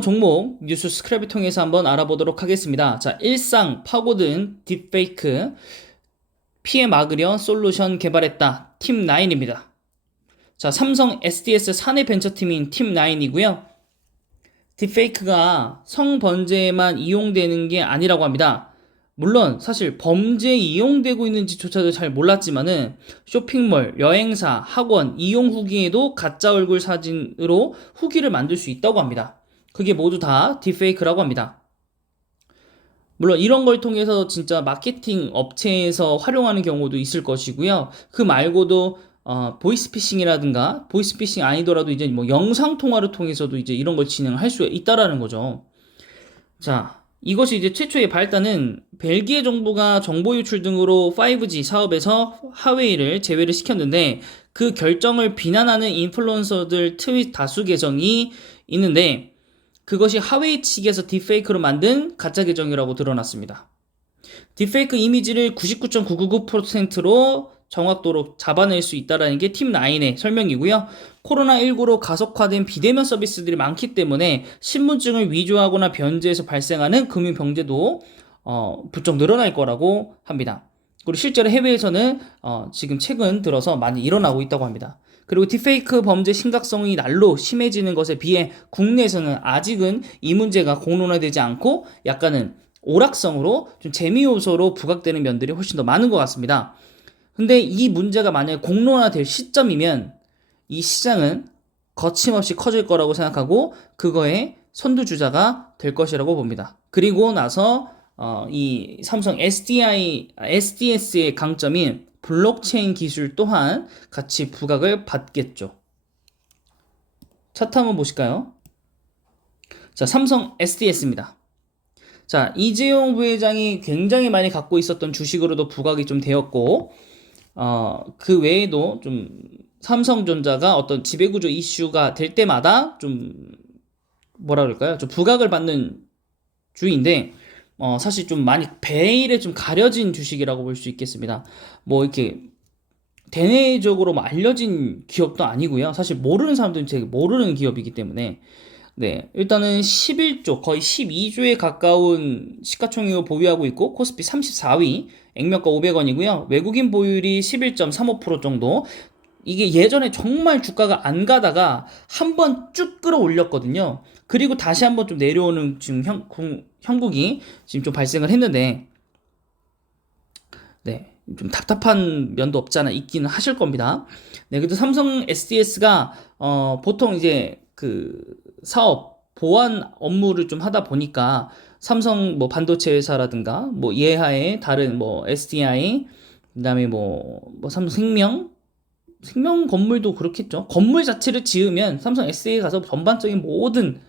종목 뉴스 스크랩을 통해서 한번 알아보도록 하겠습니다. 자, 일상 파고든 딥페이크 피해 막으려 솔루션 개발했다. 팀9입니다. 자, 삼성 SDS 사내 벤처팀인 팀9이고요. 딥페이크가 성범죄에만 이용되는 게 아니라고 합니다. 물론 사실 범죄에 이용되고 있는지조차도 잘 몰랐지만은 쇼핑몰, 여행사, 학원, 이용 후기에도 가짜 얼굴 사진으로 후기를 만들 수 있다고 합니다. 그게 모두 다 딥페이크라고 합니다. 물론 이런 걸 통해서 진짜 마케팅 업체에서 활용하는 경우도 있을 것이고요. 그 말고도 보이스피싱이라든가 보이스피싱 아니더라도 이제 뭐 영상 통화를 통해서도 이제 이런 걸 진행할 수 있다라는 거죠. 자, 이것이 이제 최초의 발단은 벨기에 정부가 정보 유출 등으로 5G 사업에서 하웨이를 제외를 시켰는데 그 결정을 비난하는 인플루언서들 트윗 다수 계정이 있는데 그것이 하웨이 측에서 딥페이크로 만든 가짜 계정이라고 드러났습니다. 딥페이크 이미지를 99.999%로 정확도로 잡아낼 수 있다는 게 팀9의 설명이고요. 코로나19로 가속화된 비대면 서비스들이 많기 때문에 신분증을 위조하거나 변제해서 발생하는 금융병제도 부쩍 늘어날 거라고 합니다. 그리고 실제로 해외에서는 지금 최근 들어서 많이 일어나고 있다고 합니다. 그리고 딥페이크 범죄 심각성이 날로 심해지는 것에 비해 국내에서는 아직은 이 문제가 공론화되지 않고 약간은 오락성으로 좀 재미 요소로 부각되는 면들이 훨씬 더 많은 것 같습니다. 근데 이 문제가 만약에 공론화될 시점이면 이 시장은 거침없이 커질 거라고 생각하고 그거에 선두주자가 될 것이라고 봅니다. 그리고 나서 이 삼성 SDS의 강점인 블록체인 기술 또한 같이 부각을 받겠죠. 차트 한번 보실까요? 자, 삼성 SDS입니다. 자, 이재용 부회장이 굉장히 많이 갖고 있었던 주식으로도 부각이 좀 되었고, 그 외에도 좀 삼성전자가 어떤 지배구조 이슈가 될 때마다 좀 뭐라 그럴까요? 좀 부각을 받는 주인데, 사실 좀 많이 베일에 좀 가려진 주식이라고 볼 수 있겠습니다. 뭐 이렇게 대내적으로 뭐 알려진 기업도 아니고요. 사실 모르는 사람들은 되게 모르는 기업이기 때문에 네, 일단은 11조, 거의 12조에 가까운 시가총액을 보유하고 있고 코스피 34위, 액면가 500원이고요. 외국인 보유율이 11.35% 정도. 이게 예전에 정말 주가가 안 가다가 한번 쭉 끌어올렸거든요. 그리고 다시 한번 좀 내려오는 지금 형국이 지금 좀 발생을 했는데, 네, 좀 답답한 면도 없지 않아 있기는 하실 겁니다. 네, 그래도 삼성 SDS가 보통 이제 그 사업 보안 업무를 좀 하다 보니까 삼성 뭐 반도체 회사라든가 뭐 예하의 다른 뭐 SDI 그다음에 뭐 생명 건물도 그렇겠죠. 건물 자체를 지으면 삼성 SD에 가서 전반적인 모든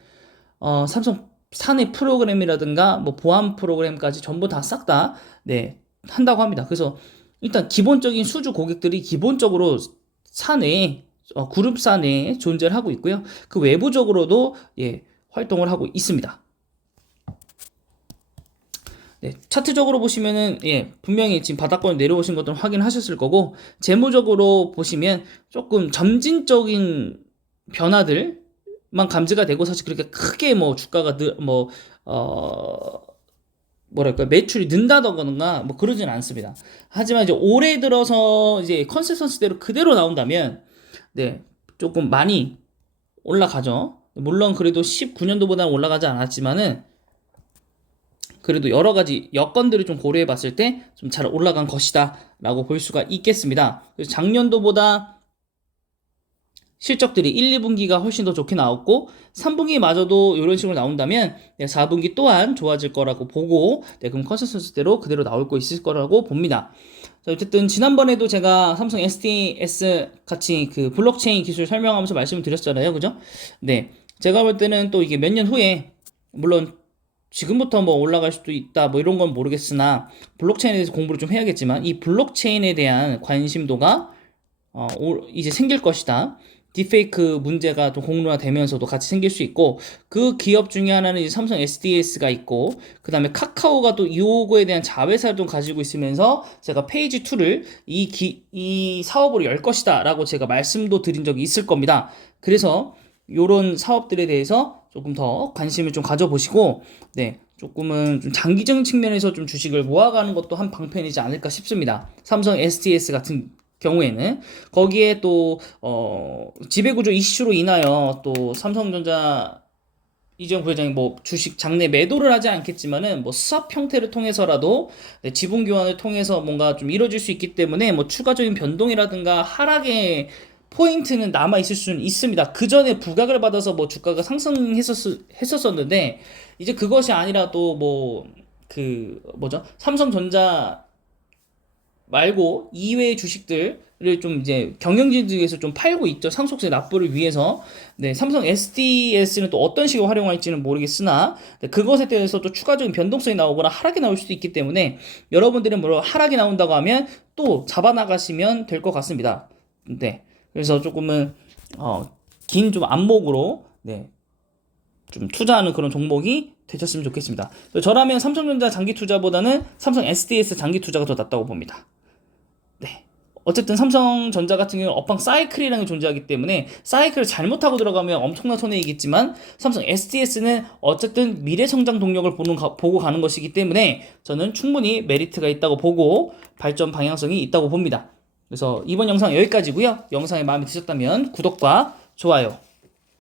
삼성 사내 프로그램이라든가 뭐 보안 프로그램까지 전부 다 싹 다 네, 한다고 합니다. 그래서 일단 기본적인 수주 고객들이 기본적으로 사내에 그룹사 내에 존재를 하고 있고요. 그 외부적으로도 예, 활동을 하고 있습니다. 네, 차트적으로 보시면은 예, 분명히 지금 바닥권을 내려오신 것들 확인하셨을 거고 재무적으로 보시면 조금 점진적인 변화들만 감지가 되고 사실 그렇게 크게 뭐 주가가 뭐랄까 매출이 는다던가 뭐 그러진 않습니다. 하지만 이제 올해 들어서 이제 컨센서스대로 그대로 나온다면 네, 조금 많이 올라가죠. 물론 그래도 19년도보다는 올라가지 않았지만은 그래도 여러 가지 여건들을 좀 고려해 봤을 때 좀 잘 올라간 것이다 라고 볼 수가 있겠습니다. 그래서 작년도보다 실적들이 1, 2분기가 훨씬 더 좋게 나왔고 3분기마저도 이런 식으로 나온다면 4분기 또한 좋아질 거라고 보고 그럼 컨센서스대로 그대로 나올 거 있을 거라고 봅니다. 자, 어쨌든 지난번에도 제가 삼성 SDS 같이 그 블록체인 기술 설명하면서 말씀을 드렸잖아요. 그죠? 네. 제가 볼 때는 또 이게 몇 년 후에 물론 지금부터 뭐 올라갈 수도 있다 뭐 이런 건 모르겠으나 블록체인에 대해서 공부를 좀 해야겠지만 이 블록체인에 대한 관심도가 이제 생길 것이다. 딥페이크 문제가 좀 공론화되면서도 같이 생길 수 있고 그 기업 중에 하나는 이제 삼성 SDS가 있고 그 다음에 카카오가 또 이거에 대한 자회사를 좀 가지고 있으면서 제가 페이지 2를 이 사업으로 열 것이다 라고 제가 말씀도 드린 적이 있을 겁니다. 그래서 요런 사업들에 대해서 조금 더 관심을 좀 가져보시고, 네, 조금은 좀 장기적인 측면에서 좀 주식을 모아가는 것도 한 방편이지 않을까 싶습니다. 삼성 STS 같은 경우에는 거기에 또 지배구조 이슈로 인하여 또 삼성전자 이재용 부회장이 뭐 주식 장내 매도를 하지 않겠지만은 뭐 수합 형태를 통해서라도 네, 지분 교환을 통해서 뭔가 좀 이루어질 수 있기 때문에 뭐 추가적인 변동이라든가 하락의 포인트는 남아 있을 수는 있습니다. 그 전에 부각을 받아서 뭐 주가가 했었었는데 이제 그것이 아니라 또 뭐 그 뭐죠? 삼성전자 말고 이외의 주식들을 좀 이제 경영진들에서 좀 팔고 있죠. 상속세 납부를 위해서. 네, 삼성 SDS는 또 어떤 식으로 활용할지는 모르겠으나 네, 그것에 대해서 또 추가적인 변동성이 나오거나 하락이 나올 수도 있기 때문에 여러분들은 물론 하락이 나온다고 하면 또 잡아나가시면 될 것 같습니다. 네, 그래서 조금은 긴 좀 안목으로 네, 좀 투자하는 그런 종목이 되셨으면 좋겠습니다. 저라면 삼성전자 장기 투자보다는 삼성 SDS 장기 투자가 더 낫다고 봅니다. 네. 어쨌든 삼성전자 같은 경우는 업황 사이클이라는 게 존재하기 때문에 사이클을 잘못하고 들어가면 엄청난 손해이겠지만 삼성 SDS는 어쨌든 미래 성장 동력을 보고 가는 것이기 때문에 저는 충분히 메리트가 있다고 보고 발전 방향성이 있다고 봅니다. 그래서 이번 영상 여기까지고요. 영상이 마음에 드셨다면 구독과 좋아요